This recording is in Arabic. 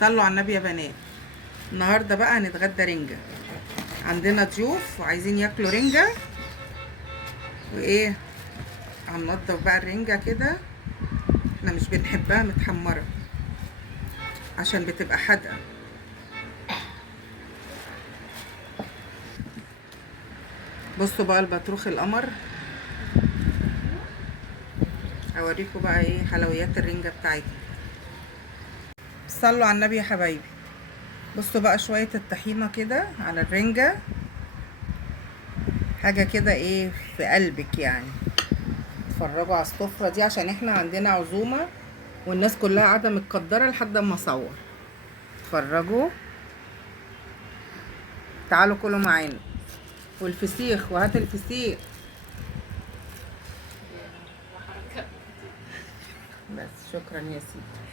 صلوا على النبي يا بنات. النهارده بقى هنتغدى رنجة. عندنا ضيوف وعايزين ياكلوا رنجة، وايه هننضف بقى الرنجة كده. احنا مش بنحبها متحمرة عشان بتبقى حادقة. بصوا بقى البطروخ القمر. اوريكم بقى ايه حلويات الرنجة بتاعتنا. صلوا على النبي يا حبايبي. بصوا بقى شوية الطحينة كده على الرنجة، حاجة كده ايه في قلبك يعني. اتفرجوا على السفرة دي عشان احنا عندنا عزومة والناس كلها قاعدة متقدرة لحد اما اصور. اتفرجوا، تعالوا كلوا معانا. والفسيخ، وهات الفسيخ. بس شكرا يا سيدي.